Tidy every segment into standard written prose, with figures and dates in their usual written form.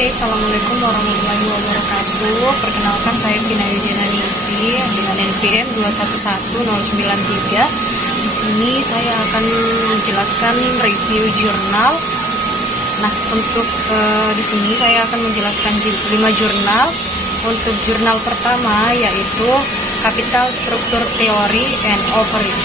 Oke, Assalamualaikum warahmatullahi wabarakatuh. Perkenalkan, saya Vina Yudiana Ningsih dengan NPM 211093. Di sini saya akan menjelaskan review jurnal. Nah, untuk di sini saya akan menjelaskan 5 jurnal. Untuk jurnal pertama yaitu Capital Structure Theory and Overview.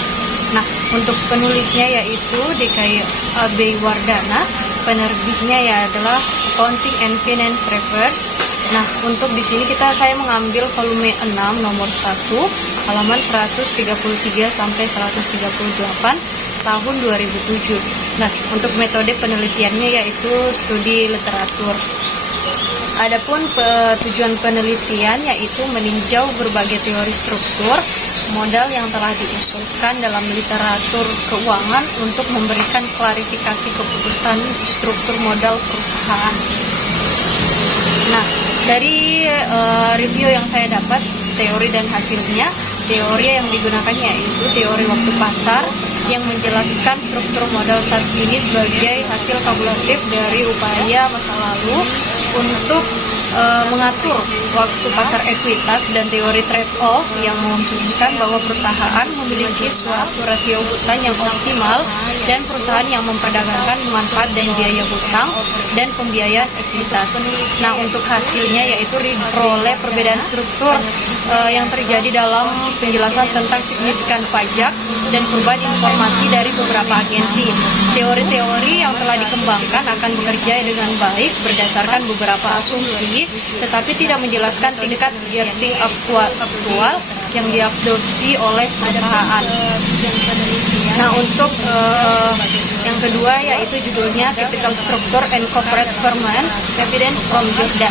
Nah, untuk penulisnya yaitu DKI AB Wardana. Penerbitnya ya adalah Accounting and Finance Reviews. Nah, untuk di sini saya mengambil volume 6 nomor 1 halaman 133 sampai 138 tahun 2007. Nah, untuk metode penelitiannya yaitu studi literatur. Adapun tujuan penelitian yaitu meninjau berbagai teori struktur modal yang telah diusulkan dalam literatur keuangan untuk memberikan klarifikasi keputusan struktur modal perusahaan. Nah, dari review yang saya dapat, teori dan hasilnya, teori yang digunakannya yaitu teori waktu pasar yang menjelaskan struktur modal saat ini sebagai hasil kumulatif dari upaya masa lalu untuk mengatur waktu pasar ekuitas dan teori trade-off yang menunjukkan bahwa perusahaan memiliki suatu rasio hutang yang optimal dan perusahaan yang memperdagangkan manfaat dan biaya hutang dan pembiayaan ekuitas. Nah, untuk hasilnya yaitu diperoleh perbedaan struktur yang terjadi dalam penjelasan tentang signifikan pajak dan perubahan informasi dari beberapa agensi. Teori-teori yang telah dikembangkan akan bekerja dengan baik berdasarkan beberapa asumsi, tetapi tidak menjelaskan tingkat getting aktual yang diadopsi oleh perusahaan. Nah, untuk yang kedua yaitu judulnya Capital Structure and Corporate Performance Evidence from Jordan.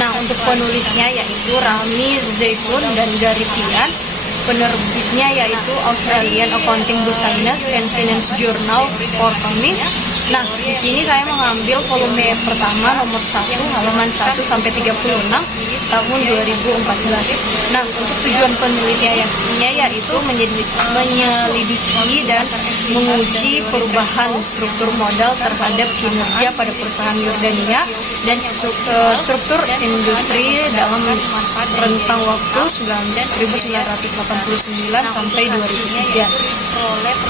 Nah, untuk penulisnya yaitu Rami Zaitun dan Garitian. Penerbitnya yaitu Australian Accounting Business and Finance Journal Forthcoming. Nah, di sini saya mengambil volume pertama nomor 1 halaman 1 sampai 36 tahun 2014. Nah, untuk tujuan penelitiannya yaitu menyelidiki dan menguji perubahan struktur modal terhadap kinerja pada perusahaan Yordania dan struktur industri dalam rentang waktu 1989 sampai 2003.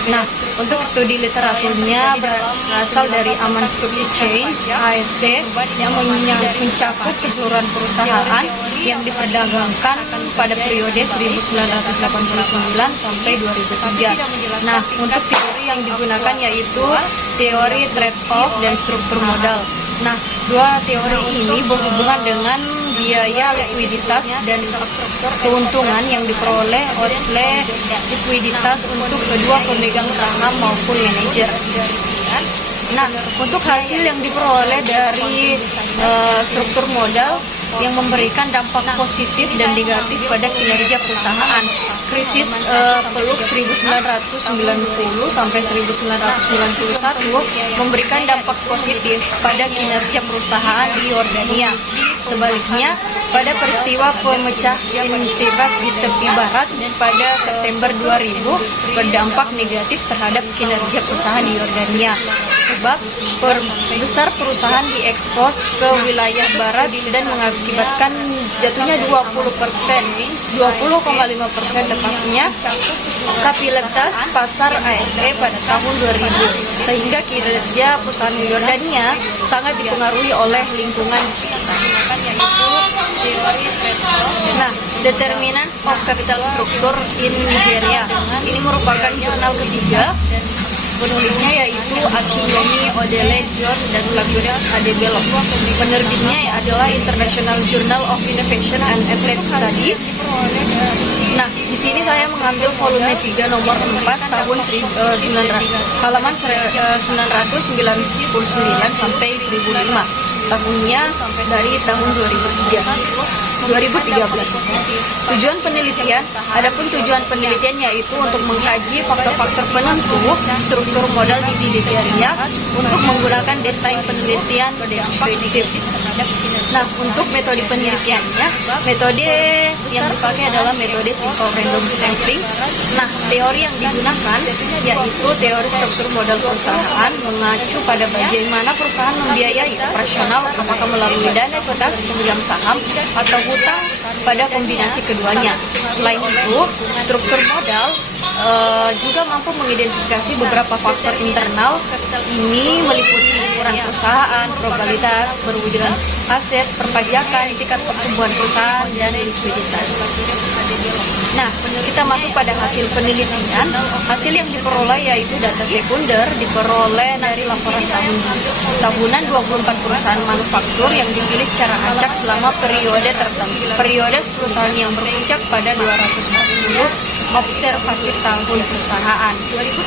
Nah, untuk studi literaturnya berasal dari Aman Stock Exchange (AST) yang mencakup keseluruhan perusahaan yang diperdagangkan pada periode 1989 sampai 2003. Nah, untuk teori yang digunakan yaitu teori trade-off dan struktur modal. Nah, dua teori ini berhubungan dengan biaya likuiditas dan keuntungan yang diperoleh oleh likuiditas untuk kedua pemegang saham maupun manajer. Nah, untuk hasil yang diperoleh dari struktur modal yang memberikan dampak positif dan negatif pada kinerja perusahaan. Krisis Peluk 1990 sampai 1991 memberikan dampak positif pada kinerja perusahaan di Yordania. Sebaliknya, pada peristiwa pemecah intifad di tepi barat pada September 2000 berdampak negatif terhadap kinerja perusahaan di Yordania. Sebab besar perusahaan diekspos ke wilayah barat dan mengakibatkan jatuhnya 20,5% tepatnya kapasitas pasar ASE pada tahun 2000, sehingga kinerja perusahaan Yordania sangat dipengaruhi oleh lingkungan di sekitar. Nah, Determinants of Capital Structure in Nigeria ini merupakan jurnal ketiga. Penulisnya yaitu Akinyemi Odele John dan Flavius Adebello. Penerbitnya adalah International Journal of Innovation and Applied Study. Nah, di sini saya mengambil volume 3 nomor 4 tahun halaman 999 sampai 1005. Tahunnya dari tahun 2003. 2013. Adapun tujuan penelitian yaitu untuk mengkaji faktor-faktor penentu struktur modal di Nigeria untuk menggunakan desain penelitian deskriptif. Nah, untuk metode penelitiannya, metode yang dipakai adalah metode simple random sampling. Nah, teori yang digunakan yaitu teori struktur modal perusahaan mengacu pada bagaimana perusahaan membiayai operasional, apakah melalui dana ekuitas pemegang saham atau hutang pada kombinasi keduanya. Selain itu, struktur modal juga mampu mengidentifikasi beberapa faktor internal. Ini meliputi ukuran perusahaan, probabilitas, perwujudan aset, perpajakan, tingkat pertumbuhan perusahaan, dan likuiditas. Nah, kita masuk pada hasil penelitian. Hasil yang diperoleh yaitu data sekunder diperoleh dari laporan tahunan 24 perusahaan manufaktur yang dipilih secara acak selama periode tertentu. Periode 10 tahun yang berpuncak pada 240 observasi tahun perusahaan.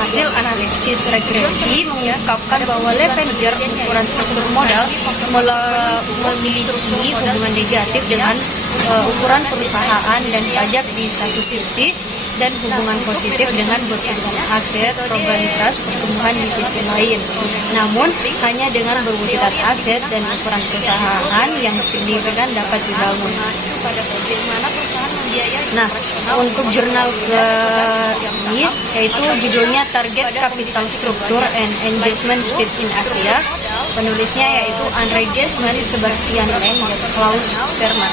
Hasil analisis regresi mengungkapkan bahwa Levenger ukuran struktur modal memiliki hubungan negatif dengan ukuran perusahaan dan pajak di satu sisi, dan hubungan positif dengan berwujudan aset probabilitas pertumbuhan di sisi lain. Namun, hanya dengan berwujudan aset dan ukuran perusahaan yang signifikan dapat dibangun. Nah, untuk jurnal ini yaitu judulnya Target Capital Structure and Engagement Speed in Asia. Penulisnya yaitu Andre Gesman, Sebastian Leng, dan Klaus Sperman.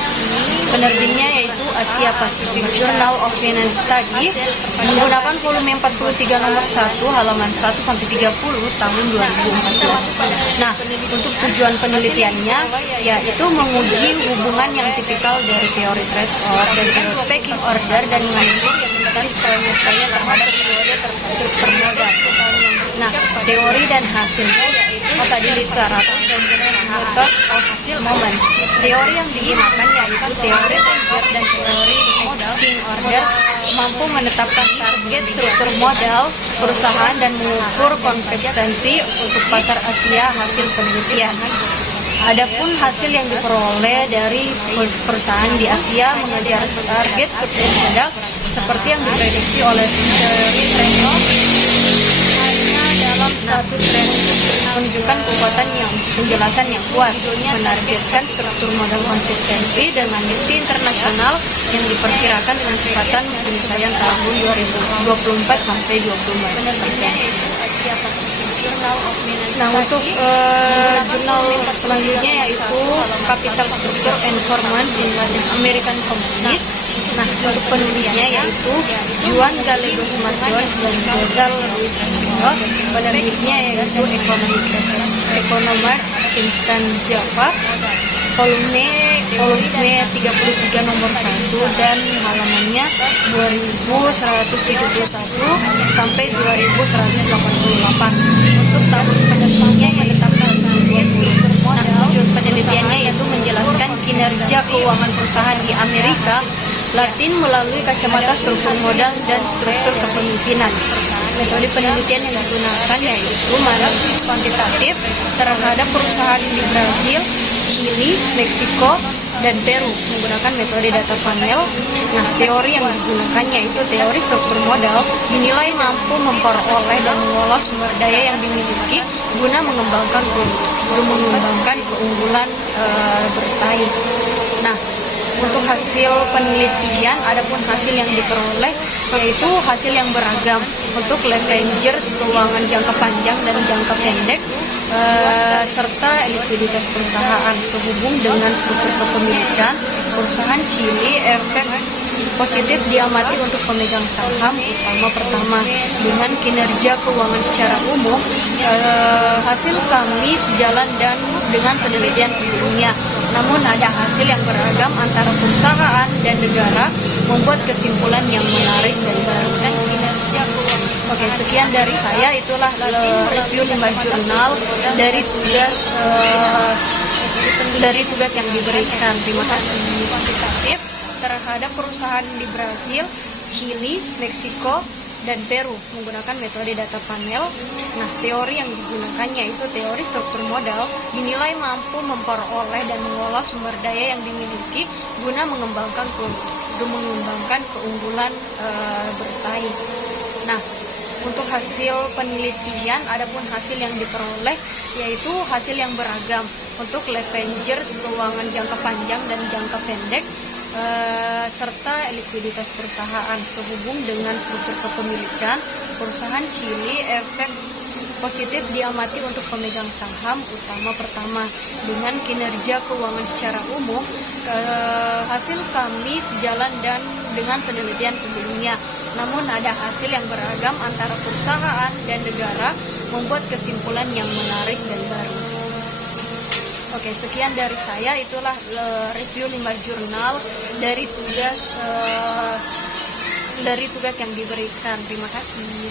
Penerbitnya yaitu Asia Pacific Journal of Finance Study, menggunakan volume 43 nomor 1 halaman 1-30 tahun 2014. Nah, untuk tujuan penelitiannya yaitu menguji hubungan yang tipikal dari teori trade off dan teori pecking order dan menganalisis kemudian terhadap periode terstruktur modal. Nah, teori dan hasilnya yaitu tadi literatur dan method of hasil moment. Teori yang digunakan yaitu teori Levenger dan teori pecking order mampu menetapkan target struktur modal perusahaan dan mengukur konvergensi untuk pasar Asia hasil penelitian. Adapun hasil yang diperoleh dari perusahaan di Asia mengejar target struktur modal seperti yang diprediksi oleh teori trend hanya dalam satu tren menunjukkan kekuatan yang penjelasan yang kuat, menargetkan struktur modal konsistensi dengan nilai internasional yang diperkirakan dengan kecepatan penyelesaian tahun 2024 sampai 25%. Nah, untuk jurnal selanjutnya yaitu Capital Structure and Performance in Latin American Companies. Nah, untuk penulisnya yaitu Juan Gallegos Martins dan Gonzalo Luis Miguel. Penerbitnya yaitu Econometrics Instant Java. Volume 33 nomor 1 dan halamannya 2171 sampai 2188. Untuk tahun penerbitnya yang ditetapkan target struktur modal. Nah, tujuan penelitiannya yaitu menjelaskan kinerja keuangan perusahaan di Amerika Latin melalui kacamata struktur modal dan struktur kepemimpinan. Metode penelitian yang digunakan yaitu analisis kuantitatif terhadap perusahaan di Brasil, Chili, Meksiko, dan Peru menggunakan metode data panel. Nah, teori yang digunakan yaitu teori struktur modal dinilai mampu memperoleh dan mengolah sumber daya yang dimiliki guna mengembangkan keunggulan bersaing. Nah, untuk hasil penelitian, adapun hasil yang diperoleh yaitu hasil yang beragam untuk Levenger keuangan jangka panjang dan jangka pendek serta likuiditas perusahaan sehubung dengan struktur kepemilikan perusahaan Chili. Efek positif diamati untuk pemegang saham utama pertama dengan kinerja keuangan secara umum. Hasil kami sejalan dan dengan penelitian sebelumnya, namun ada hasil yang beragam antara perusahaan dan negara membuat kesimpulan yang menarik dan berdasarkan kinerja keuangan. Oke, sekian dari saya. Itulah review 5 jurnal dari tugas yang diberikan. Terima kasih. Kuantitatif terhadap perusahaan di Brasil, Chili, Meksiko, dan Peru menggunakan metode data panel. Nah, teori yang digunakannya itu teori struktur modal, dinilai mampu memperoleh dan mengolah sumber daya yang dimiliki guna mengembangkan keunggulan bersaing. Nah, untuk hasil penelitian, adapun hasil yang diperoleh yaitu hasil yang beragam untuk leverages keuangan jangka panjang dan jangka pendek, serta likuiditas perusahaan sehubung dengan struktur kepemilikan perusahaan Chili. Efek positif diamati untuk pemegang saham utama pertama. Dengan kinerja keuangan secara umum, hasil kami sejalan dan dengan penelitian sebelumnya. Namun ada hasil yang beragam antara perusahaan dan negara, membuat kesimpulan yang menarik dan baru. Oke, sekian dari saya. Itulah review 5 jurnal dari tugas yang diberikan. Terima kasih.